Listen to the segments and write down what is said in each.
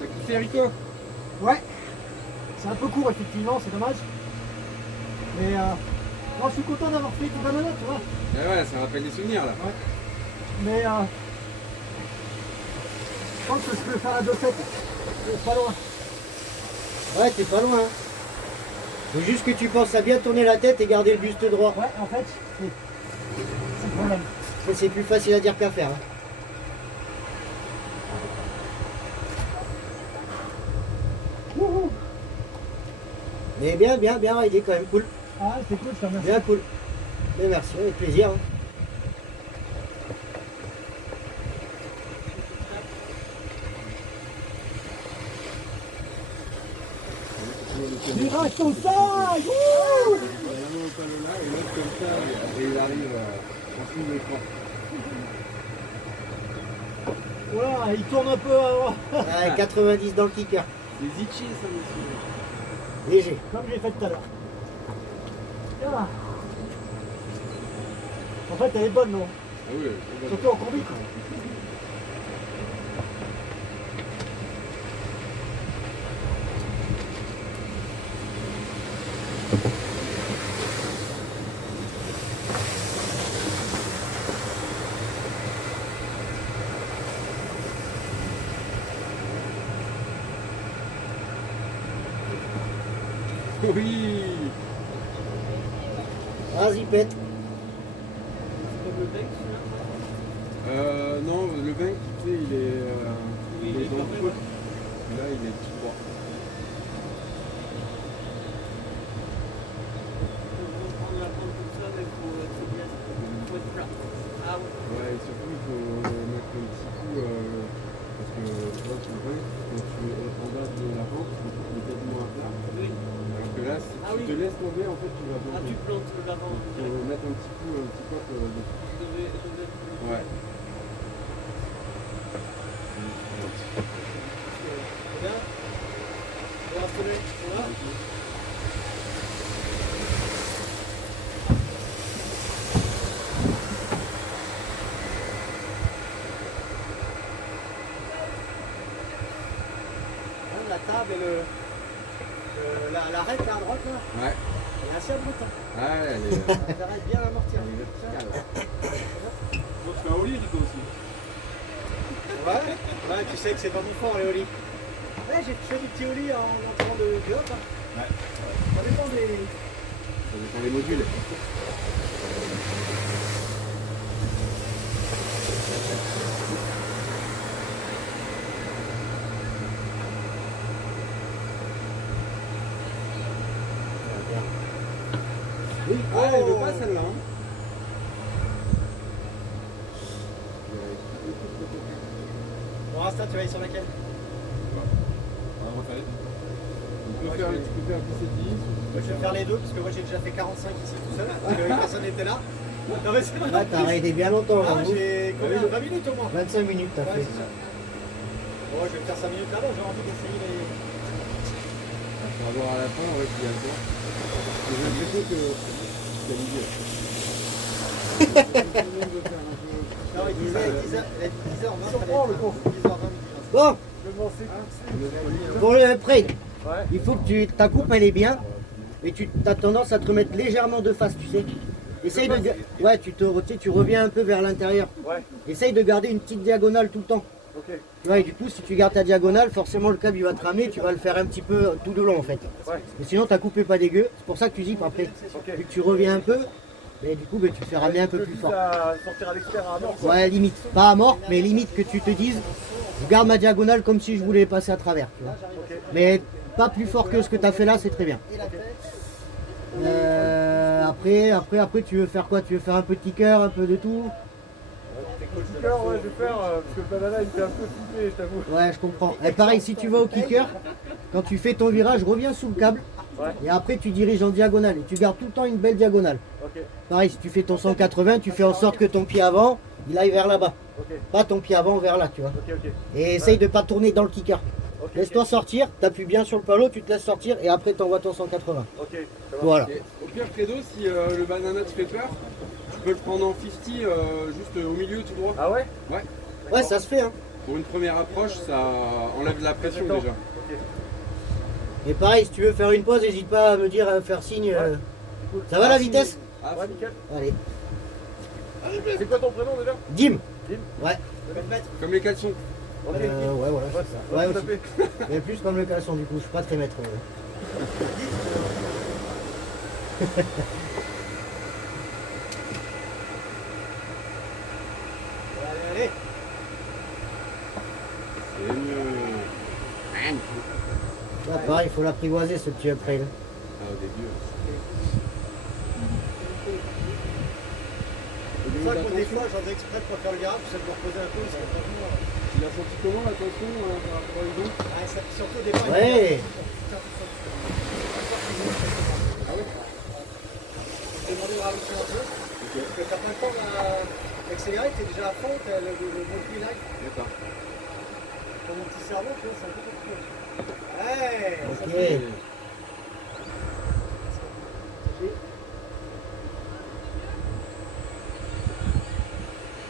T'as kiffé, Rico? Ouais, c'est un peu court effectivement, c'est dommage. Mais non, je suis content d'avoir fait tout Banana, tu vois. Ah ouais, ça rappelle des souvenirs là. Ouais. Mais je pense que je peux faire la 2-7. C'est pas loin. Ouais, t'es pas loin. Faut juste que tu penses à bien tourner la tête et garder le buste droit. Ouais, en fait, c'est le problème. C'est plus facile à dire qu'à faire. Hein. Wouhou. Mais bien raidé quand même, cool. Ah, c'est cool, je te remercie. Bien cool. Mais merci, avec plaisir. Hein. Virage comme ça. Vraiment pas là, et l'autre comme ça, et il arrive en dessous de l'écran. Voilà, il tourne un peu avant. Ouais, 90 dans le kicker. C'est itchy ça, monsieur. Léger. Comme j'ai fait tout à l'heure. Voilà. En fait, elle est bonne, non? Ah oui, c'est bon. Surtout en combi. Oui. Vas-y, pète. Non, le vin, tu sais, il est dans le creux. Là, il est tout droit. Ouais, et surtout, il faut mettre un petit coup, parce que tu vois, le vin, quand tu es en bas de la rampe, il est quasiment à plat. Alors que là, si tu te laisses tomber, en fait, tu vas planter. tu plantes l'avant. Il faut mettre un petit coup, un petit pop dessus. Ouais. La table et la raie là à droite, là, Ouais. elle est assez abrupte. Hein. Ah, elle est, Elle arrête bien l'amortir. elle est verticale. Moi, je fais un ollie, Rico aussi. Ouais, tu sais que c'est pas mon fort, les ollies. Ouais, j'ai fait des petits ollies en entrant de hop. Hein. Ouais. Ça dépend des. Ça dépend des modules. Oui, Ah, elle veut pas celle-là. Hein. Pour l'instant, tu vas aller sur laquelle? On va refaire. Tu peux faire un PC10. Je vais faire les deux parce que moi j'ai déjà fait 45 ici tout seul, parce que personne n'était là. Non mais c'est vrai. Là t'as arrêté bien longtemps. Ah, j'avoue. j'ai combien 20 minutes au moins. 25 minutes t'as Ouais, fait. c'est ça. Bon, je vais me faire 5 minutes là-bas, j'ai envie d'essayer les. On va voir à la fin, ouais, s'il y a le temps. J'ai l'impression que c'est l'idée. Tout le monde veut faire un peu. Non, il disait 10h, non, Surprends le con. 10h20. Bon, pour le upgrade, Ouais. il faut que ta coupe elle est bien, et tu as tendance à te remettre légèrement de face, tu sais. Essaye ouais, tu reviens un peu vers l'intérieur. Ouais. Essaye de garder une petite diagonale tout le temps. Ok. Tu vois, et du coup, si tu gardes ta diagonale, forcément le câble il va te ramer, tu vas le faire un petit peu tout de long en fait. Ouais. Mais sinon ta coupe est pas dégueu, c'est pour ça que tu zippes après. Ok. Vu que tu reviens un peu, et du coup tu te fais ramer un peu plus fort. Sortir à l'extérieur à mort, quoi. Ouais, limite. Pas à mort, mais limite que tu te dises, je garde ma diagonale comme si je voulais passer à travers. Tu vois. Ok. Mais pas plus fort que ce que tu as fait là, c'est très bien. Après, tu veux faire quoi? Tu veux faire un petit cœur, un peu de tout? Kicker, ouais, je vais faire, parce que le banana il me fait un peu flipper, je t'avoue. Ouais, je comprends. Et pareil, si tu vas au kicker, quand tu fais ton virage, reviens sous le câble. Ouais. Et après, tu diriges en diagonale. Et tu gardes tout le temps une belle diagonale. Ok. Pareil, si tu fais ton 180, tu fais en sorte que ton pied avant, il aille vers là-bas. Ok. Pas ton pied avant vers là, tu vois. Ok. Et essaye de pas tourner dans le kicker. Laisse-toi sortir, t'appuies bien sur le palo, tu te laisses sortir et après t'envoies ton 180. Ok, ça va. Voilà. Et au pire, Fredo, si le banana te fait peur, tu peux le prendre en 50 juste au milieu tout droit. Ah ouais? Ouais. Ouais, ça se fait, hein. Pour une première approche, ça enlève de la pression D'accord. déjà. Ok. Et pareil, si tu veux faire une pause, n'hésite pas à me dire, à faire signe. Cool. Ça va la si- vitesse? Ah, Ouais, nickel. Allez. C'est quoi ton prénom déjà? Dim. Dim. Ouais. comme les caleçons. Ok. Ouais, voilà. Ouais, c'est ça. Ouais, tout à aussi. fait. Mais plus comme le caleçon, du coup, je suis pas très maître. Allez. C'est mieux. Là, pareil, il faut l'apprivoiser ce petit uptrail. Ah, au début. C'est pour ça que des fois, j'en ai exprès pour faire le garage, c'est pour poser un peu. Tu l'as senti comment la tension par rapport aux autres? Surtout des fois. Ouais. J'ai demandé de ralentir un peu. Parce que t'as pas le temps d'accélérer, t'es déjà à fond, t'as le motif là. D'accord. Pour mon petit cerveau, tu vois, c'est un peu compliqué. Ouais. Ok.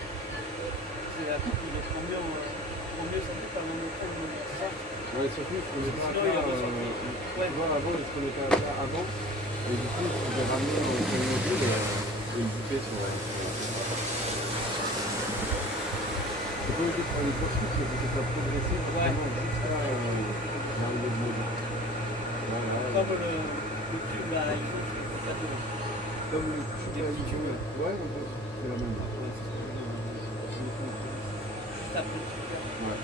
C'est la coupe, il est combien ça fait par le c'est ça? Ouais, surtout, je prenais pas à Sinon, il plat, aurait sorti. tu vois, avant, je prenais pas à plat avant. Et du coup, je pouvais ramener dans le module et le bouter sur la. C'est pas obligé de faire les poursuites, mais c'est pas progresser vraiment jusqu'à l'arrivée du module. Voilà. Comme le cube à iPhone, c'est pas de. Comme le tube à iPhone. Ouais, c'est la même. Juste après le super. Ouais.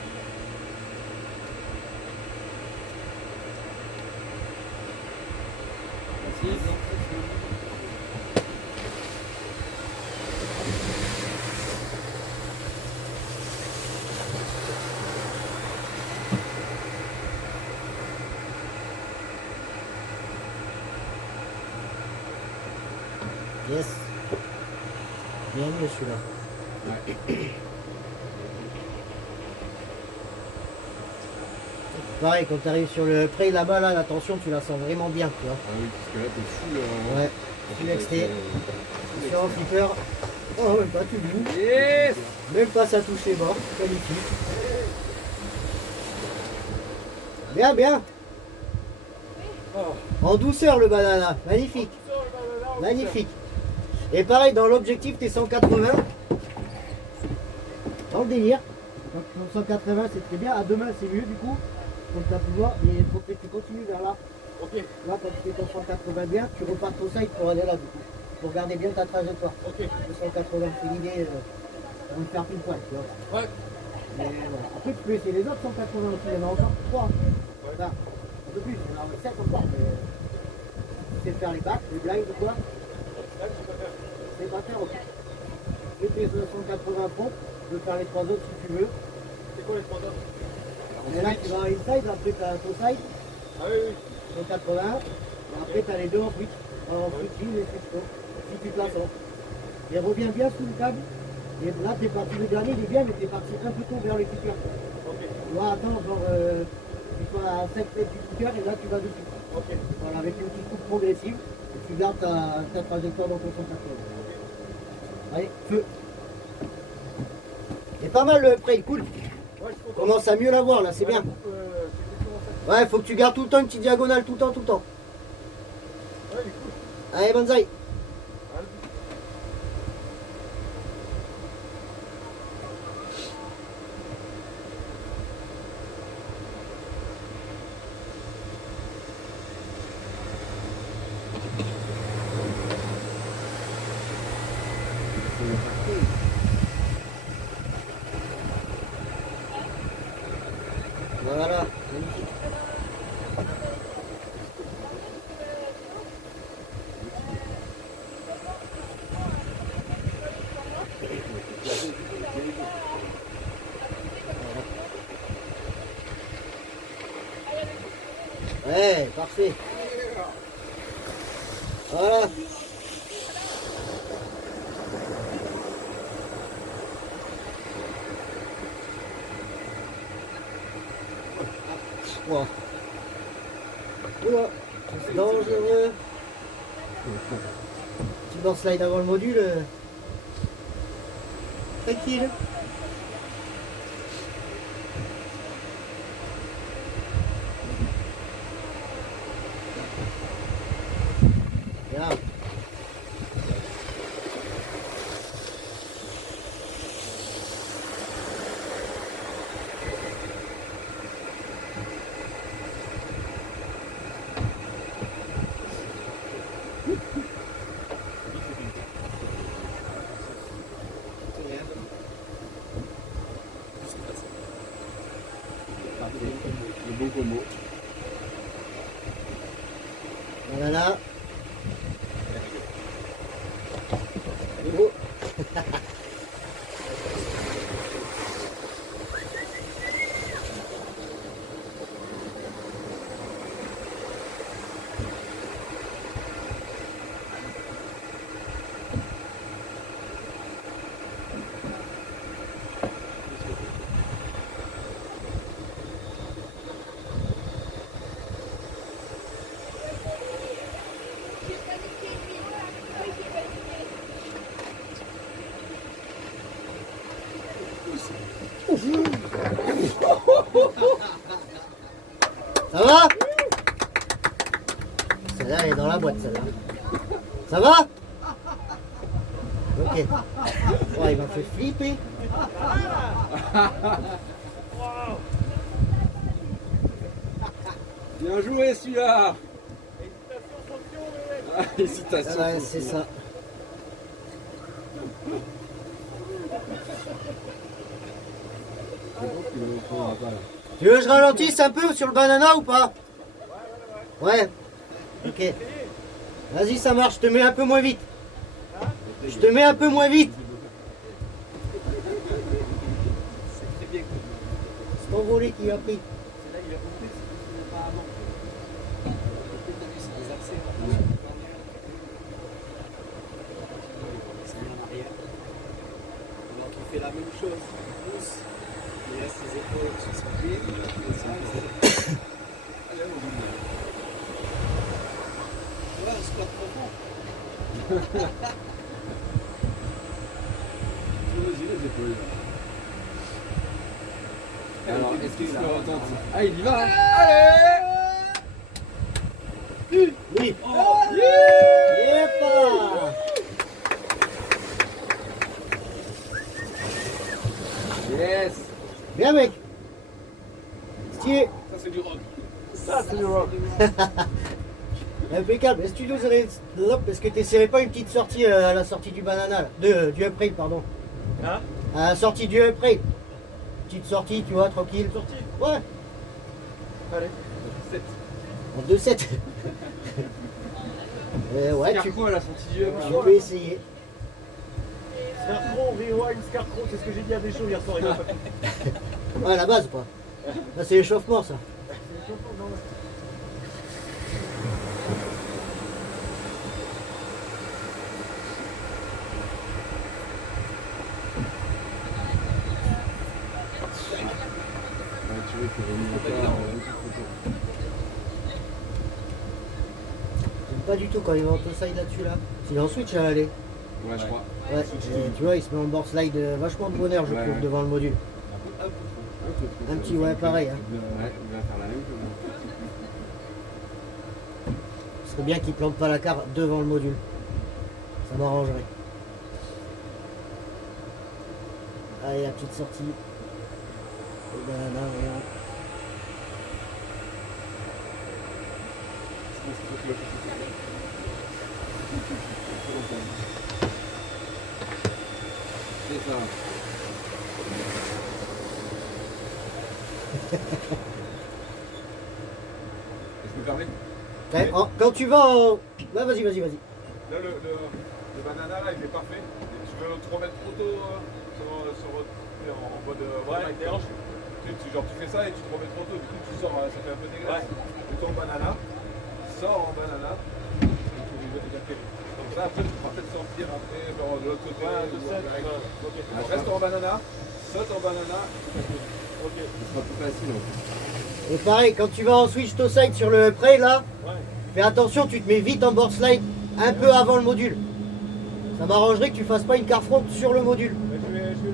Yes. Bien mieux celui-là. Pareil, quand tu arrives sur le pré là-bas, là, la tension, tu la sens vraiment bien, tu vois. Ah oui, parce que là, t'es full. Ouais, full XT. Sur un flipper. Oh, même pas tout doux. Yes! Même pas ça touche les bords. Magnifique. Bien, bien. En douceur le banana. Magnifique. Magnifique. Et pareil, dans l'objectif, t'es 180. Dans le délire. Donc 180, c'est très bien. À deux mains, c'est mieux du coup. Comme tu as pu voir. Mais il faut que tu continues vers là. Ok. Là, quand tu fais ton 180 bien, tu repars au side pour aller là du coup. Pour garder bien ta trajectoire. Ok. Le 180, c'est l'idée pour le faire pile poil, tu vois. Ouais. Mais voilà. Après, tu peux essayer les autres 180 aussi. Il y en a encore 3. Là, un peu plus, il y en a 7 encore. Mais tu sais faire les backs, les blinds ou quoi. C'est pas faire, ok. Et tes 180 pompes, tu peux faire les 3 autres si tu veux. C'est quoi les trois autres? Et là, tu vas à inside, après tu as ton side, Ah oui, oui. 180. Et après, tu as les deux en switch. En switch in et switch out. Si tu te la sens. Et reviens bien sous le câble. Et là, t'es parti, le dernier, il est bien, mais t'es parti un peu tôt vers le kicker. Ok. Tu vois, attends, genre, tu sois à 5 mètres du kicker et là, tu vas dessus. Ok. Voilà, avec une petite coupe progressive. Et tu gardes ta trajectoire dans ton 180. Allez, feu. C'est pas mal le pré, cool. Ouais, je suis content. Commence à mieux l'avoir là, c'est Ouais, bien. la coupe, c'est exactement ça. Ouais, faut que tu gardes tout le temps une petite diagonale, tout le temps, tout le temps. Ouais, il est cool. Allez, bonsaï. Voilà, magnifique. Ouais, parfait. Voilà. Wow. Oula, c'est dangereux. Tu dois slide avant le module. Tranquille. Bien. Le bon combo. Voilà. Oh. Ça va? Celle-là elle est dans la boîte, celle-là. Ça va? Ok. Oh, il m'a fait flipper. Bien joué celui-là. Hésitation. Ouais, c'est ça. Tu veux que je ralentisse un peu sur le banana ou pas? Ouais. Ok. Vas-y, ça marche, je te mets un peu moins vite. Je te mets un peu moins vite. C'est ton volet qui a pris. Il fait la même chose. Il laisse ses épaules sur son pied. Ouais, un squat profond. Vas-y les épaules. Alors, est-ce qu'il se retente? Ah, il y va hein. Allez. Oui. Oh, Yepa. Yes. Bien mec. Stylé. Ça, c'est du rock. Ça, c'est le rock. Impeccable. Est-ce que tu nous aurais... Est-ce que tu n'essaierais pas une petite sortie à la sortie du banana là, du upgrade, pardon. Hein? À la sortie du upgrade. Petite sortie, tu vois, tranquille. Sortie. Ouais. Allez. 7. En 2-7. Ouais, tu Scarco à la sortie du peux essayer. Scarcron, rewind, Scarcron, c'est ce que j'ai dit à Deschaux hier soir. Il m'a pas compris. Ouais, à la base quoi. Là c'est l'échauffement ça. Tu vois, il faut remonter. J'aime pas du tout quand il va auto-side là-dessus là. S'il est en switch à aller. Ouais, je crois. Ouais, et tu vois, il se met en board slide vachement de bonheur je Ouais, trouve ouais. devant le module. Un petit ouais pareil hein. Ouais, il va faire la même que moi. Ce serait bien qu'il plante pas la carte devant le module. Ça m'arrangerait. Allez, la petite sortie. Le banana, regarde. C'est ça. Est-ce que je me permets? Ouais, quand tu vas en... Ouais, vas-y. Là, le banana, là, il est parfait. Et tu veux te remettre trop tôt en mode dérange. Genre, tu fais ça et tu te remets trop tôt. Du coup, tu sors, ça fait un peu dégueulasse. Tu tombes en banana, sors en banana, et tu vas déjà faire. Donc ça, après, tu pourras peut-être sortir après, genre, de l'autre côté. Reste en banana, saute en banana. Ce sera plus facile. En fait. Et pareil, quand tu vas en switch to side sur le pré là, Ouais. fais attention, tu te mets vite en board slide un peu avant le module. Ça m'arrangerait que tu fasses pas une car front sur le module. Mais je vais l'essayer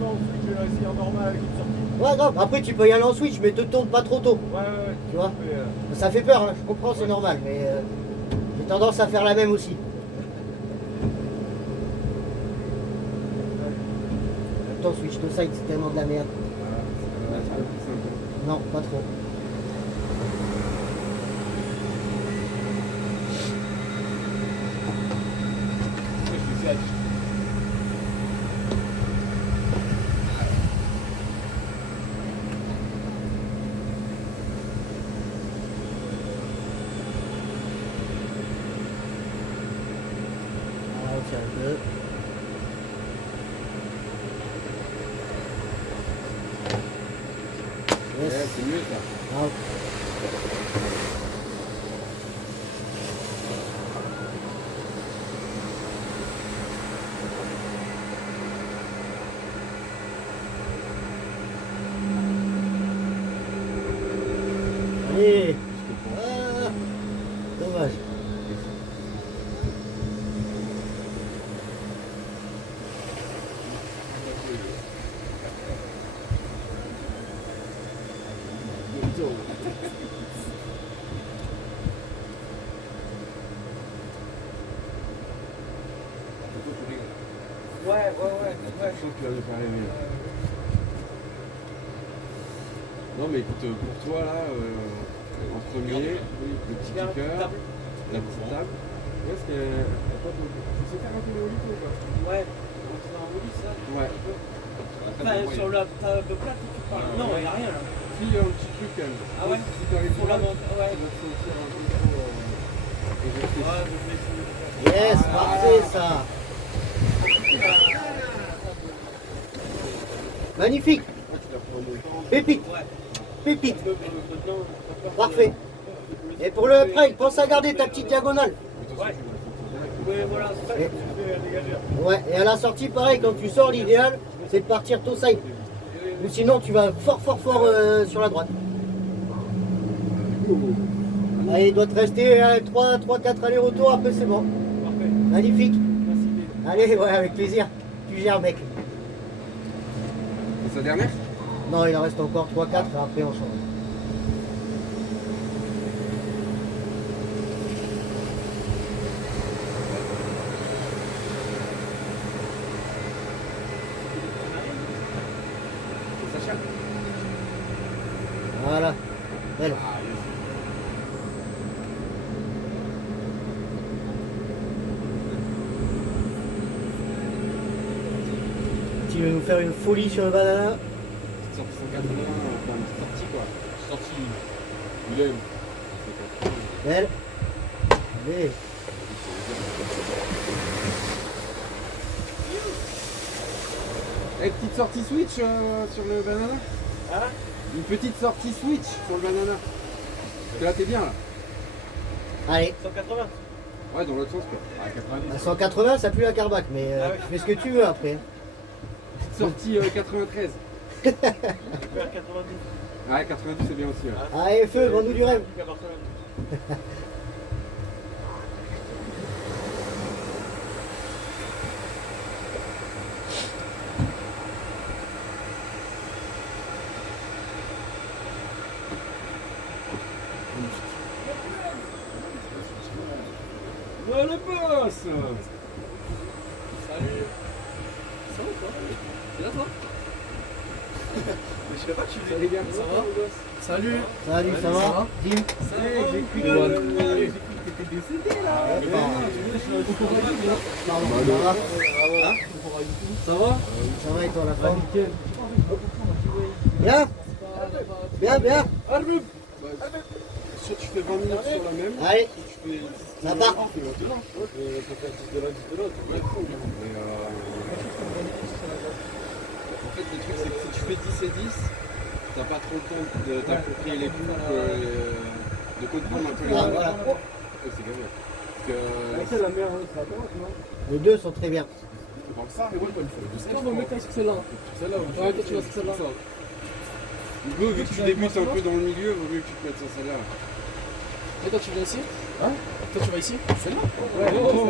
pas en switch, je vais l'essayer en normal avec une sortie. Ouais, grave. Après, tu peux y aller en switch, mais te tourne pas trop tôt. Ouais. Tu vois Mais, Ça fait peur, hein, je comprends, c'est normal, mais j'ai tendance à faire la même aussi. En même temps, switch to side, c'est tellement de la merde. Voilà, c'est un peu plus simple. Non, pas trop. je vais essayer. Ah, on tient un peu. Yes. Ouais, c'est mieux ça. Ah, allez. Ah, dommage. Ouais. Je sens que tu vas me faire rêver. Non mais écoute, pour toi là, en premier, le petit kicker, la petite table. Ouais, tu sais faire un peu le holito ou pas? Ouais. On va en volume, ça. Ouais. Enfin, sur la table plate, tu parles. Non, il n'y a rien là. Si, il y a un petit truc quand même. Ah ouais? Si t'arrives Pour la droit, montre. Ouais. tu vas te sentir un peu trop éjecté. Ouais, je vais essayer. Yes, parfait ça. Magnifique. Ah, tu la prends en même temps. Pépite, Ouais. pépite. Dedans, Parfait. Et pour le trail, pense à garder ta petite diagonale. ouais. Oui, voilà, c'est ça que Et- je vais dégager. Ouais, et à la sortie, pareil, quand tu sors, l'idéal, c'est de partir toe side. Ou sinon, tu vas fort sur la droite. Allez, il doit te rester 3-4 allers-retours, après c'est bon. Parfait. Magnifique. Merci. Allez, ouais, avec plaisir. Tu gères, mec. C'est sa dernière? Non, il en reste encore 3-4, après on change. C'est Sacha? Voilà. Belle. Tu veux nous faire une folie sur le banana? Petite sortie 180, enfin une petite sortie quoi. Sortie. Il aime. Belle. Allez. Eh, petite sortie switch sur le banana? Hein? Une petite sortie switch sur le banana. Parce que là t'es bien là. Allez. 180. Ouais, dans l'autre sens quoi. Ah, 90. À 180, ça pue la carbac, mais Ah ouais. tu fais ce que tu veux après. Hein. Petite sortie 93. Je vais faire 90. Ouais, 90 c'est bien aussi. Ouais. Allez, feu, vends-nous du rêve. Jusqu'à Barcelone. Oh le boss! Salut. Ça va quoi? C'est là toi? Mais je sais pas que tu Ça allait bien? Ça va? Salut. Salut, ça va? Dis. J'ai cru que t'étais décédé là! Pardon, ça va? Ça va? Ça va et toi, la forme? Bien? Bien, bien. Soit tu fais 20 minutes sur la même, Allez, tu fais ça part. on peut faire 10 de l'un, 10 de l'autre. Ouais, cool. Mais en fait, le truc, c'est que si tu fais 10 et 10, t'as pas trop le temps d'approprier les coups, de comprendre un peu les Ah, choses. voilà. Ouais, c'est gavé. Parce que la mère, ça va non? Les deux sont très bien. dans ça, mais ouais, comme ça. On va mettre sur celle-là. Celle-là, Ouais, toi tu vas sur celle-là. Hugo, vu que tu débutes un peu dans le milieu, vaut mieux que tu te mettes sur celle-là. Et toi tu viens ici? Hein? Toi tu vas ici? Celle-là? Ouais. Oh,